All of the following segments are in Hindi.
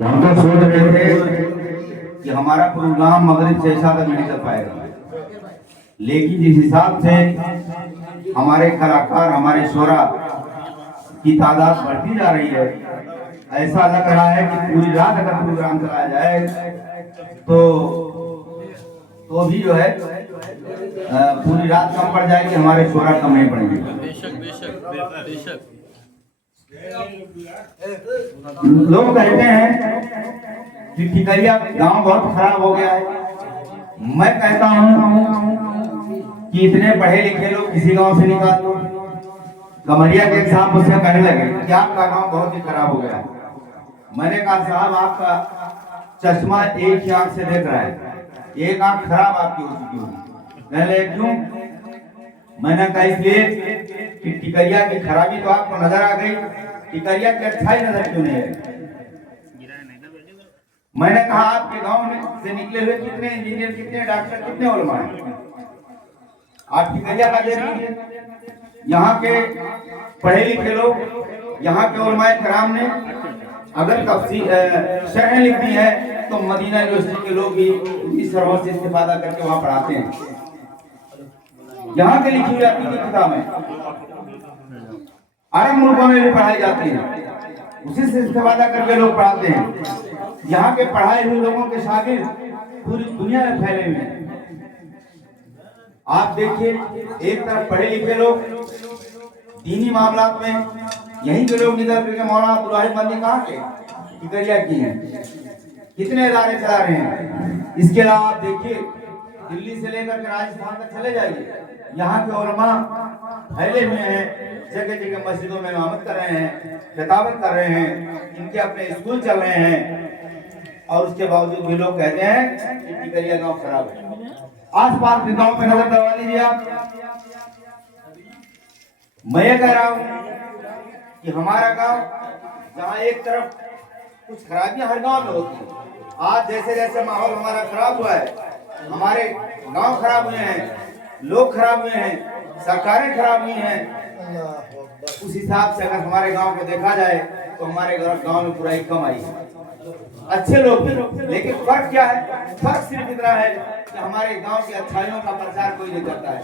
हम तो सोच रहे थे कि हमारा प्रोग्राम मगरिब से इशा तक नहीं चल पाएगा, लेकिन जिस हिसाब से हमारे कलाकार, हमारे शोरा की तादाद बढ़ती जा रही है, ऐसा लग रहा है कि पूरी रात अगर प्रोग्राम चलाया जाए तो भी जो है पूरी रात कम पड़ जाएगी, हमारे शोरा कम नहीं पड़ेंगे। बेशक बेशक बेशक। लोग कहते हैं कि ठिकरिया गांव बहुत खराब हो गया है। मैं कहता हूं कि इतने पढ़े लिखे लोग किसी गांव से निकाल दो। कमरिया के एक साहब मुझसे कहने लगे कि आपका गांव बहुत ही खराब हो गया है। मैंने कहा साहब, आपका चश्मा एक ही आंख से देख रहा है, एक आंख खराब आपकी हो चुकी होगी। कहने लगे क्यों? मैंने कहा इसलिए कि टिकरिया की खराबी तो आपको नजर आ गई, टिकरिया की अच्छाई नजर क्यों नहीं है? मैंने कहा आपके गांव में से निकले हुए कितने इंजीनियर, कितने डॉक्टर, कितने उलमा हैं? आप टिकरिया का देख लीजिए, यहाँ के पढ़े लिखे लोग, यहाँ के उलमाए कराम ने अगर शरह लिख दी है तो मदीना यूनिवर्सिटी के लोग भी इस सरवर से इस्तेफादा करके वहां पढ़ाते हैं। यहाँ के लिखी हुई आपकी किताबें अरब मुल्कों में भी पढ़ाई जाती है, उसी से इस्तेफादा करके लोग पढ़ाते हैं। यहाँ के पढ़ाए हुए लोगों के शागिर्द पूरी दुनिया में फैले हुए हैं। आप देखिए, एक तरफ पढ़े लिखे लोग दीनी मामलात में यहीं के लोग निकल करके मौलाना अब्दुल बंदी कहाँ के टिकरिया की हैं, कितने इदारे चला रहे हैं। इसके अलावा आप देखिए, दिल्ली से लेकर के राजस्थान तक चले जाइए, यहाँ के उलमा फैले हुए हैं, जगह जगह मस्जिदों में इमामत कर रहे हैं, खिताबत कर रहे हैं, इनके अपने स्कूल चल रहे हैं, और उसके बावजूद भी लोग कहते हैं कि टिकरिया गांव खराब है। आस पास के गांव में नजर दबा लीजिए आप। मैं ये कह रहा हूं कि हमारा गांव, जहां एक तरफ कुछ खराबियां हर गांव में होती है, आज जैसे जैसे माहौल हमारा खराब हुआ है, हमारे गांव खराब हुए हैं, लोग खराब हुए हैं, सरकारें खराब हुई हैं, उस हिसाब से अगर हमारे गांव को देखा जाए तो हमारे गांव में बुराई कम आई है, अच्छे लोग भी। लेकिन फर्क क्या है? फर्क सिर्फ इतना है कि हमारे गांव की अच्छाइयों का प्रचार कोई नहीं करता है,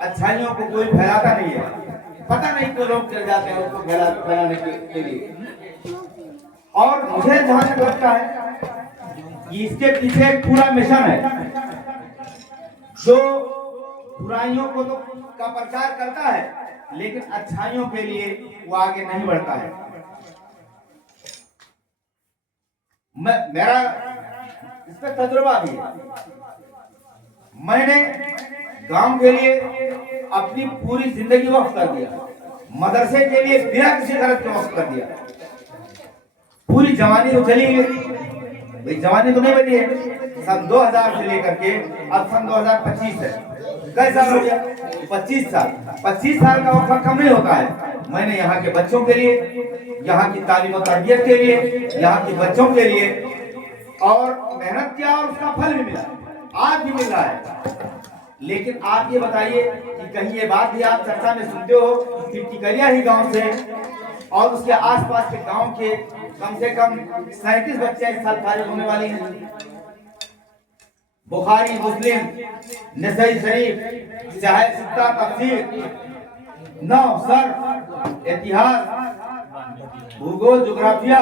अच्छाइयों को कोई फैलाता नहीं है। पता नहीं क्यों लोग चल जाते हैं उसको फैलाने के लिए। और मुझे जहां तक लगता है कि इसके पीछे एक पूरा मिशन है, जो बुराइयों को तो का प्रचार करता है, लेकिन अच्छाइयों के लिए वो आगे नहीं बढ़ता है। मेरा इस पर तजुर्बा भी है। मैंने गांव के लिए अपनी पूरी जिंदगी वक्फ कर दिया, मदरसे के लिए बिना किसी तरह के वक्फ कर दिया। पूरी जवानी तो चली गई भाई, जवानी तो नहीं बनी है। सन 2000 से लेकर के अब सन 2025 है, कैसा हो गया? 25 साल। 25 साल का वक्त कम नहीं होता है। मैंने यहाँ के बच्चों के लिए, यहाँ की तालीम और तरबियत के लिए, यहाँ के बच्चों के लिए और मेहनत किया, और उसका फल भी मिला, आज भी मिल रहा है। लेकिन आप ये बताइए कि कहीं ये बात भी आप चर्चा में सुनते हो कि टिकरिया ही गांव से और उसके आसपास के गांव के कम से कम 37 बच्चे इस साल फारिग होने वाले हैं। बुखारी, मुस्लिम, नसई शरीफ, चाहे सित्ता, तफसीर, नौ सर, इतिहास, भूगोल, ज्योग्राफिया,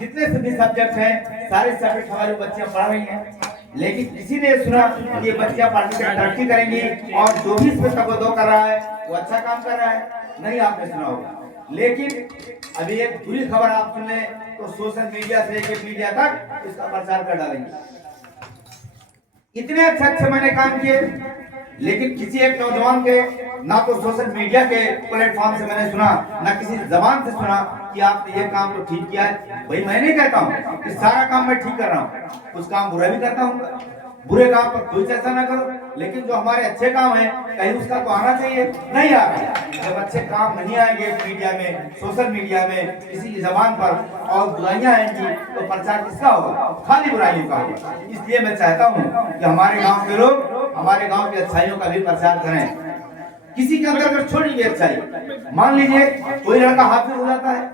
जितने सभी सब्जेक्ट हैं, सारे सब्जेक्ट हमारे बच्चियां पढ़ रही हैं। लेकिन किसी ने सुना कि ये बच्चियां पढ़ के तरक्की करेंगी और जो भी इसमें तवज्जो कर रहा है वो अच्छा काम कर रहा है? नहीं, आपने सुना होगा। लेकिन अभी एक बुरी खबर आप सुन लें तो सोशल मीडिया से लेकर मीडिया तक इसका प्रचार कर डालेंगे। इतने अच्छे अच्छे मैंने काम किए, लेकिन किसी एक नौजवान के, ना तो सोशल मीडिया के प्लेटफॉर्म से मैंने सुना, ना किसी जबान से सुना कि आपने ये काम तो ठीक किया है। भाई मैं नहीं कहता हूँ कि सारा काम मैं ठीक कर रहा हूँ, कुछ काम बुरा भी करता हूँ, बुरे काम पर कोई चर्चा ना करो, लेकिन जो हमारे अच्छे काम हैं कहीं उसका तो आना चाहिए, नहीं आ रहा है। जब अच्छे काम नहीं आएंगे मीडिया में, सोशल मीडिया में, किसी की जबान पर, और बुराइयां आएंगी तो प्रचार किसका होगा? खाली बुराइयों का होगा। इसलिए मैं चाहता हूँ कि हमारे गाँव के लोग हमारे गाँव की अच्छाइयों का भी प्रचार करें। किसी के अंदर अगर छोटी भी अच्छाई, मान लीजिए कोई लड़का हाफिज हो जाता है,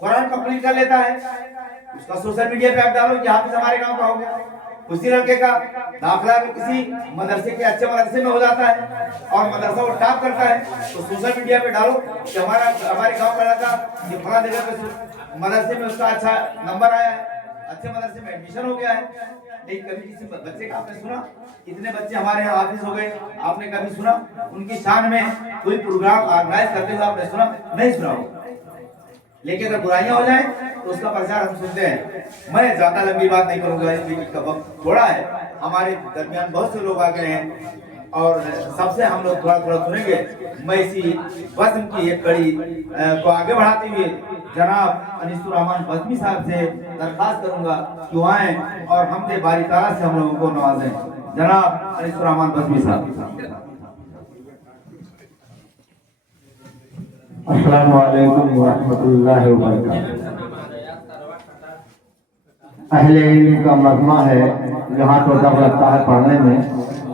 कुरान कंप्लीट कर लेता है, उसका सोशल मीडिया पे आप डालो कि हाफिज हमारे गांव का हो गया। उसी लड़के का दाखिला अगर किसी मदरसे के अच्छे मदरसे में हो जाता है और मदरसा वो टॉप करता है तो सोशल मीडिया पे डालो कि हमारे गांव का लड़का ये फला जगह पे मदरसे में उसका अच्छा नंबर आया है, अच्छे मदरसे में एडमिशन हो गया है। लेकिन कभी किसी बच्चे का आपने सुना? इतने बच्चे हमारे यहाँ हाफिज हो गए, आपने कभी सुना उनकी शान में कोई प्रोग्राम ऑर्गेनाइज करते हुए? आपने सुना? नहीं सुना हो। लेकिन अगर बुराइयां हो जाए तो उसका प्रचार हम सुनते हैं। मैं ज्यादा लंबी बात नहीं करूंगा, इसलिए का वक्त थोड़ा है। हमारे दरमियान बहुत से लोग आ गए हैं और सबसे हम लोग थोड़ा थोड़ा सुनेंगे। मैं इसी वज़्म की एक कड़ी को आगे बढ़ाते हुए जनाब अनीसुर रहमान बज़मी साहब से दरखास्त करूंगा कि वो आए और हमदे बारी ताला से हम लोगों को नवाजें। जनाब अनीसुर रहमान बज़मी साहब। अस्सलामु अलैकुम व रहमतुल्लाहि व बरकातहू। अहले इल्म का मजमा है, यहाँ तो डर लगता है पढ़ने में,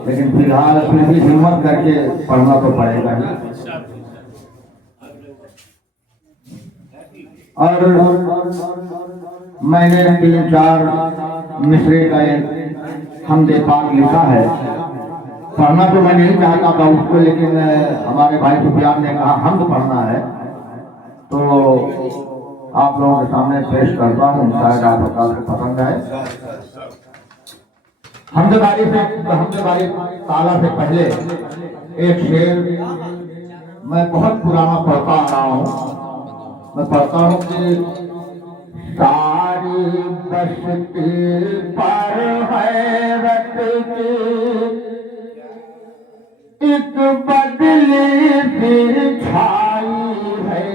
लेकिन फिलहाल फिर भी हिम्मत करके पढ़ना तो पड़ेगा ही। और मैंने 3-4 मिसरे का एक हमदे पाक लिखा है। पढ़ना तो मैं नहीं चाहता था उसको, लेकिन हमारे भाई सुफियान ने कहा हमद पढ़ना है तो आप लोगों के सामने पेश करता हूँ, शायद आप को पसंद है। हमदबारी ताला से पहले एक शेर मैं बहुत पुराना पढ़ता आ रहा हूँ। मैं पढ़ता हूँ कि सारी बस्ती पर हैरत की एक बदली सी छाई है,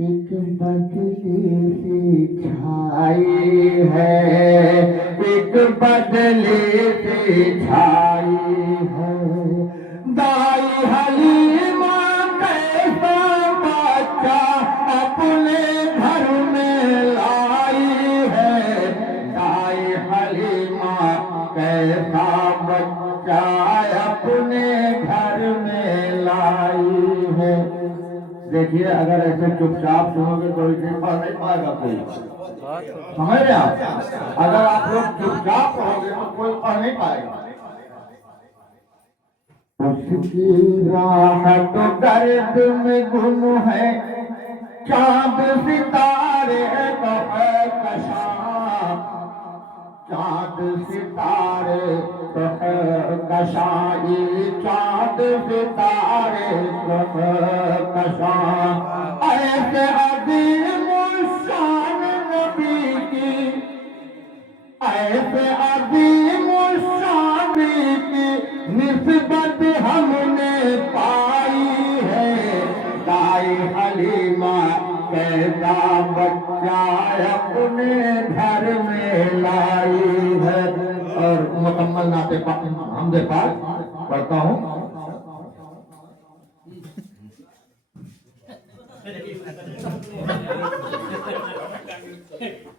एक बदली सी छाई है, एक बदली सी छाई है। दाई हलीमा कैसा बच्चा अपने घर में लाई है, दाई हलीमा कैसा बच्चा अपने घर में लाई है। देखिए, अगर ऐसे चुपचाप सुनोगे तो इसे पढ़ नहीं पाएगा कोई, समझ रहे आप? अगर आप लोग चुपचाप पढ़ोगे तो कोई पढ़ नहीं पाएगा। उसकी राह तो दर्द में गुम है, चांद सितारे तो है कशा, चांद सितारे तो है कशाई, चांद सितारे तो है कशा। ऐसे अजीम शान नबी की, ऐसे अजीम शान की निस्बत हमने पाई है। दाई हलीमा कैसा बच्चा अपने घर में लाई है। और मुकम्मल नाते हमदे पाक पढ़ता हूँ।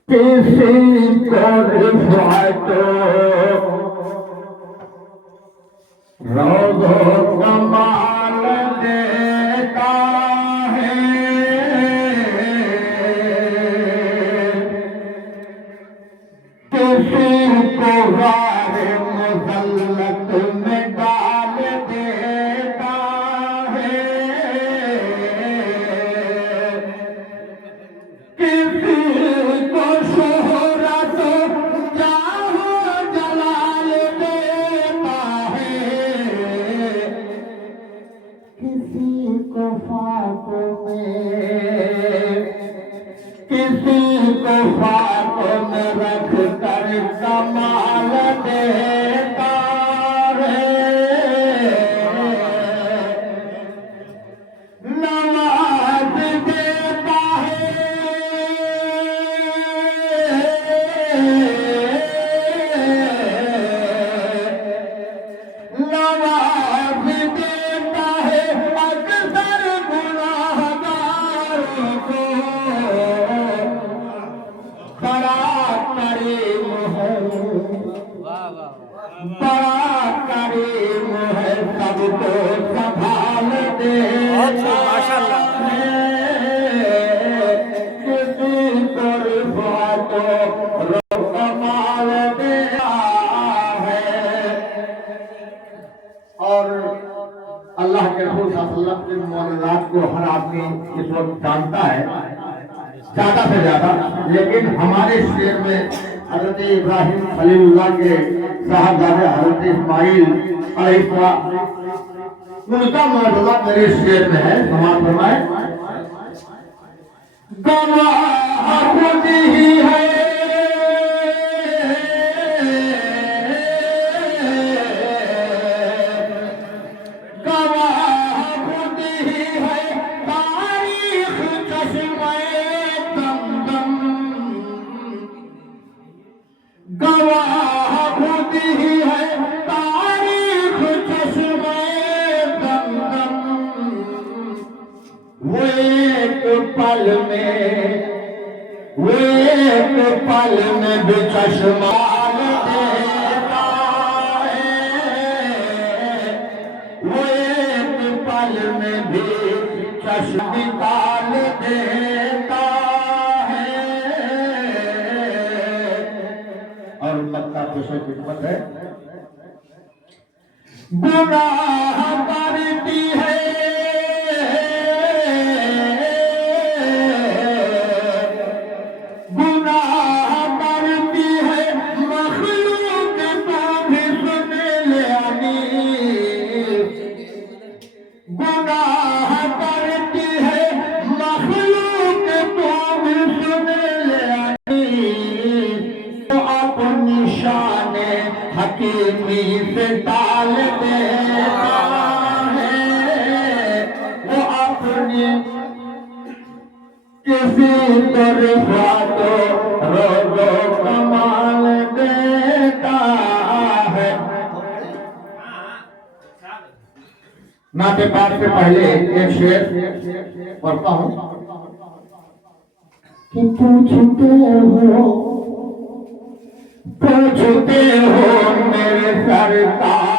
किसी को रिफ़ात रोज़ो कमाल देता है, किसी को गारे मुज़ल्लत में डाल देता है, किसी को शोहरत जाहो जलाल देता है, किसी को फाकों में, किसी को फाकों में रख कर कमाल देता है। नवाज देता है, नवाज देता है अक्सर गुनाहगारों को, को हर आदमी इस वक्त जानता है ज्यादा से ज्यादा, लेकिन हमारे शेर में हजरत इब्राहिम खलीलुल्लाह के साहबजादे हजरत इस्माइल अलैहिस्सलाम उनका मौजूदा मेरे शेर में है। समाज फरमाए, गवाह खुद ही है गवाह खुद ही है तारीख चश्मे दमदम। वो एक पल में भी चश्मा देता है, वो एक पल में भी चश्मा निकाल देता है। और लगता खुशी खिदमत है, गुनाह करती है गुनाह करती है मखलूक तो भी सुन ले आनी। गुनाह करती है मखलूक तो भी सुन ले आनी। निशान हकीमी से डाल देता है, वो अपनी किसी तरफा तो रोजो कमाल देता है। नाते पाठ से पहले एक शेर पढ़ता हूँ कि पूछते हो मेरे सरकार